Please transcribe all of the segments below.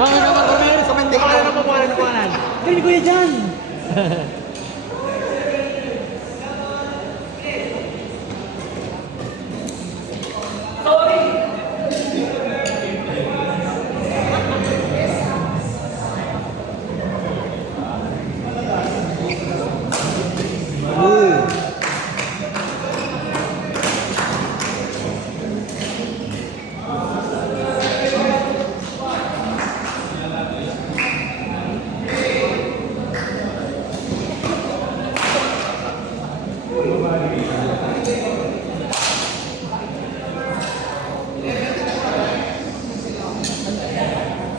Mga naman ko meron sa mending. Pangalan. Kaya ni Kuya Jan.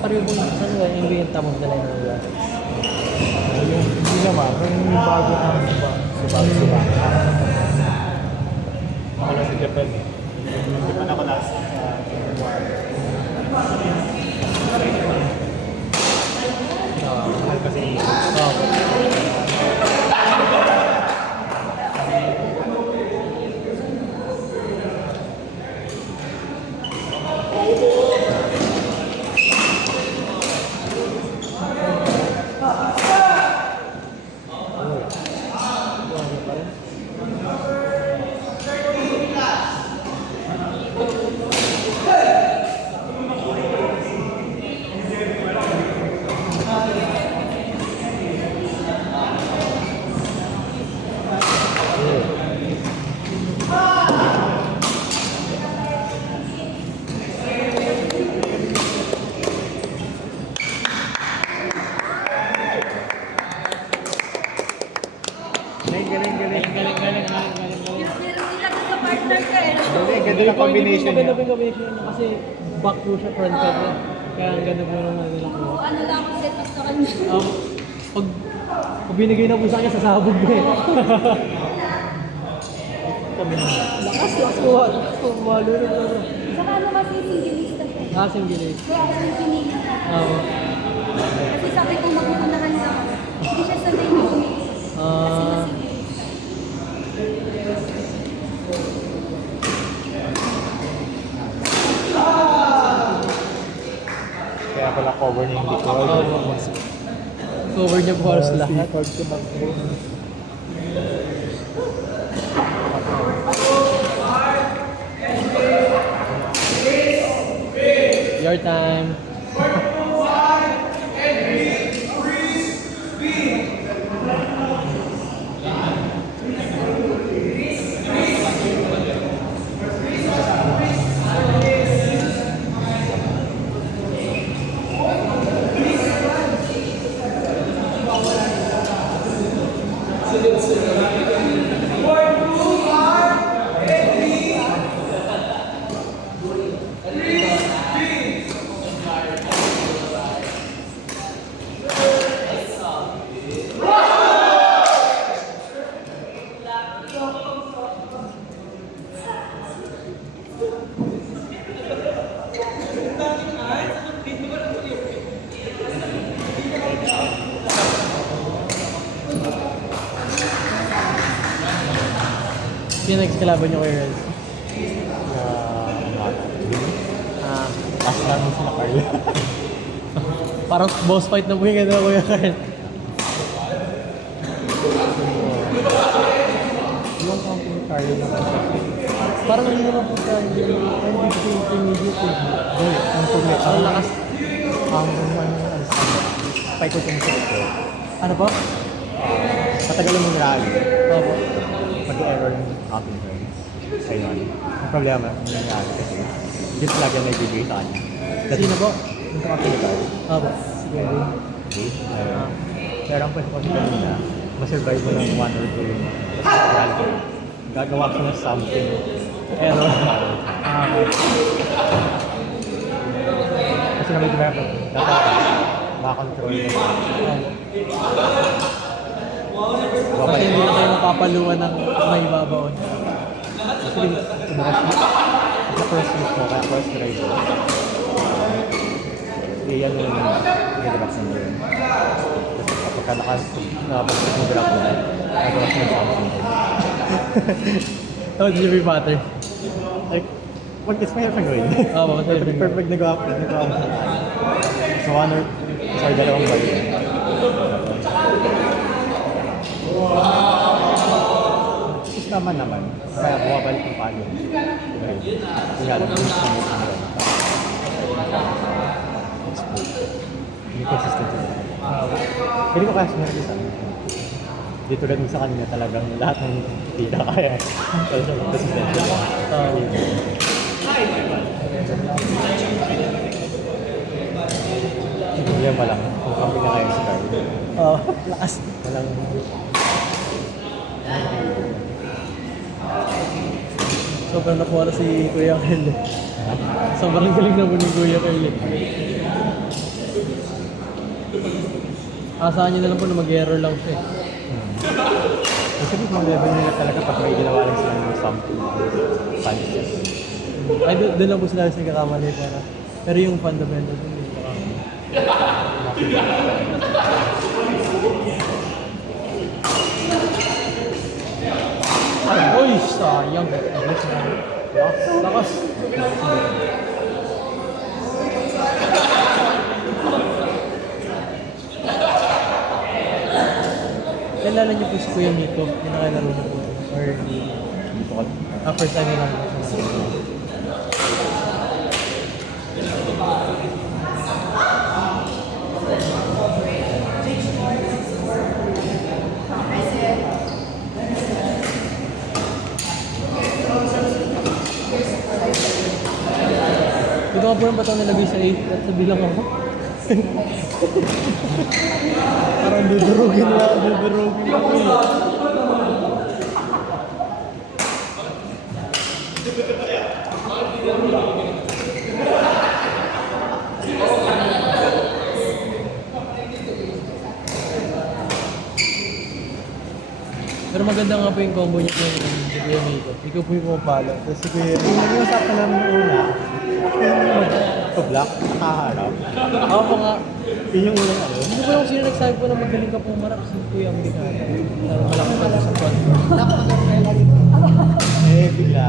Pareho po saan ba yung benta mo dala ng nila? Hindi naman, yung bago na suba. Ako na sa Japan eh. Japan ako last. Mahal kasi galing. Ganda yung combination niya. Maganda yung combination niya kasi back po siya, front head niya. Kaya ang ganda po naman nila ko. Ano lang ang setup sa kanya. Pag binigay na po sa kanya, sasabog na eh. Lakas po. Malulog na bro. Saka ano kasi singilista siya. Single eh. Kaya ako yung pinili. Oo. Kasi sabi ko magutunahan na ako. Hindi siya sanay na umili. Kasi masingilista. Kaya pala cover niya yung likod. Cover niya po halos lahat. Your time. Sino nagkalaban niyo kay Rez? Last lang sila Carla. Parang boss fight na po yung gano'n Kuya Carl. Yung company Carla na Parang hindi naman po sa NBC intermediate eh. ang problema. Ang lakas. Ang fight ko tumusok ko. Ano po? Matagal yung rally. Opo. Pag-error yung counting turns. Ayun. Ang problema yung nangyari kasi just lagi ang naibigay sa kanya. Sino po? Yung counting turns. Opo. Sige. Okay. Pero ang pwede ko kanina, masurvive mo ng 1 or 2 yung rally. Gagawa ko ng something. Error. Kasi naman dapat makakontrol mo. Kasi hindi na kayo mapapaluan ng may babaon. Kasi tumakas mo. Sa first move mo, kaya first drive mo. Yan yung nag-drop mo yun. Kapag nakapag-drop mo, nagawa mo something. Oh, did you be butter? Like, it's my gawin. Oo, Pag nagawa mo sa So, sorry, dalawang balik. Is naman. Kaya bumabalik yung palo. Okay. Yung nga, hindi consistent yun. Pwede ko kaya sumunod sa amin. Dito lang sa kanina talagang lahat ng tira kaya. Kaya siya consistent yun. Yan pa lang. Kung kami na kayo sa car. Lakas. Walang... Sobrang nakuha na si Kuya Kel. Sobrang galing na po ni Kuya Kel. Asahan niyo na lang po na mag-error lang siya. Kasi kung level nila talaga pag may ginawa lang sila ng something. Fancy. Ay, doon lang po sila sa nagkakamali para. Pero yung fundamental doon yung Uy, sayang. Lakas. Kailan niyo po si Kuya Miko? Yung nakalaro niyo po? Or Dito ka. first time lang? Dito ka po yung batang nilagay sa 8 at sabi lang ako. Parang dudurugin ako Pero maganda nga po yung combo niya po yung Kuya Miko. Ikaw po yung pumapala. Tapos si Kuya Yung nag-usapan namin yung una, mag-block, nakaharap. ako po nga, Yun yung unang ano. hindi ko yung sino nagsabi po na magaling ka pumarap si Kuya Amerikano. Malaki pa sa front. Bigla.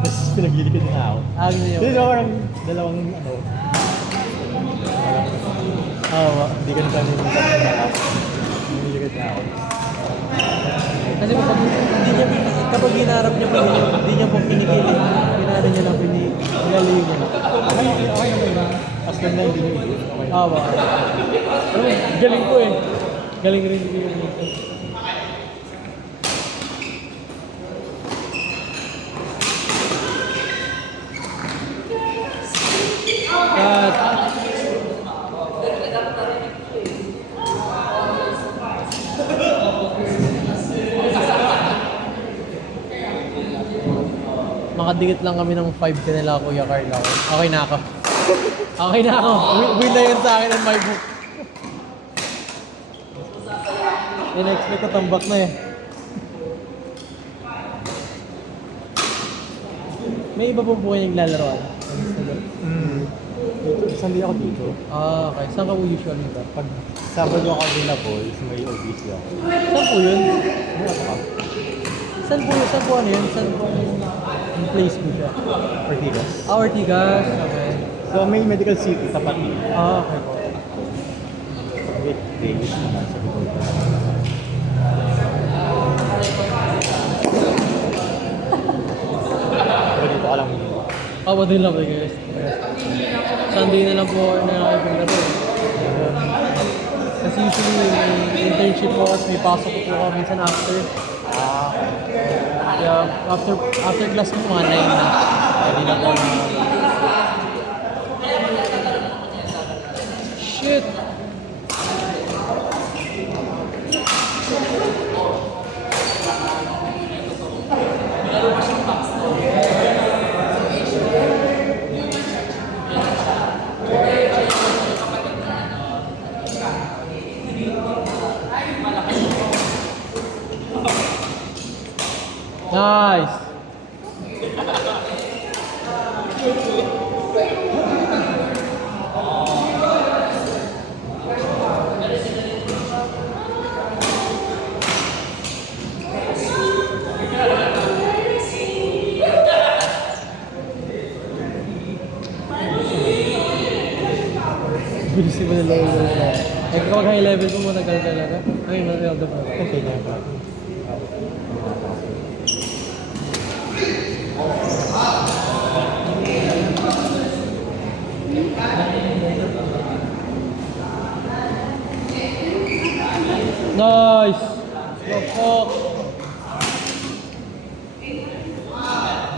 Tapos pinaglilikod na ako. Ano niya? Kasi parang dalawang ano. Hindi ka na kami ng tapos. Pinaglilikod na ako. Kasi kapag hinarap niya po, hindi niya po kinikilig. Hinarap niya lang, nilalayo niya lang. Okay naman. As lang na hindi nyo. Awa. Pero galing ko eh. Galing rin ko yung dito. Cut. Makadikit lang kami ng 5 kanila Kuya Carl ako. Okay na ako. Okay na ako. Win na yun sa akin ang my book. In-expect ko tambak na eh. May iba po po kayong naglalaroan? Saan di ako dito? Okay. Saan ka po usually ba? Pag Sabado ako available, is may OBC ako. Saan po yun? Ano ka? Saan po ano yun? Saan po yung place po siya? Ortigas. Ortigas. Okay. So may Medical City, tapat yun. Okay po. Davis naman sa likod. Pero dito ka lang yun. Din lang po guys. Sunday na lang po na nakipaglaro eh. Kasi usually may internship po kasi may pasok ko po minsan after. Kaya after class po mga 9 na. Hindi na po na... Shit! Nice! Bilis mo na low na. Eh kapag high level po matagal talaga. Ay, matagal ka pa. Kasi niya pa. Nice! Fuck!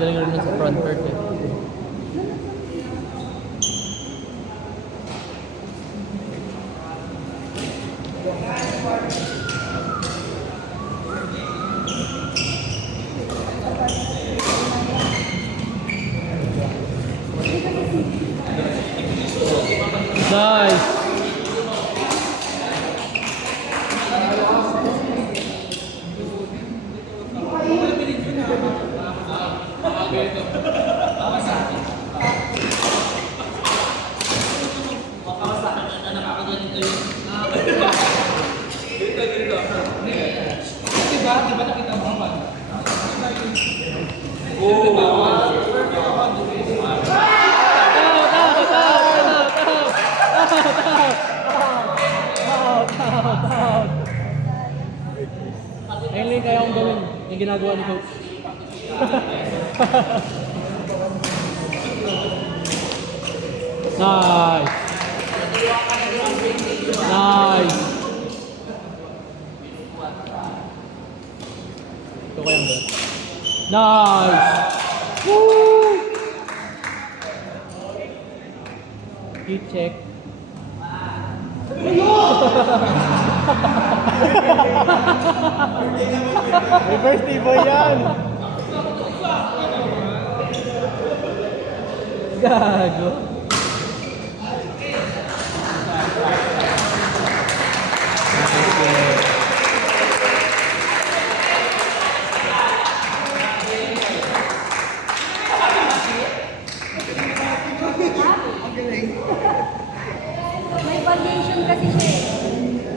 Galing rin sa front part eh. Nice! Ayun lang kaya akong gawin. Yung ginagawa ni Coach. Nice! Nice! Ito kayang gawin. Nice! Woo! Heat check. Reverse table yan! Gago. May variation kasi siya eh.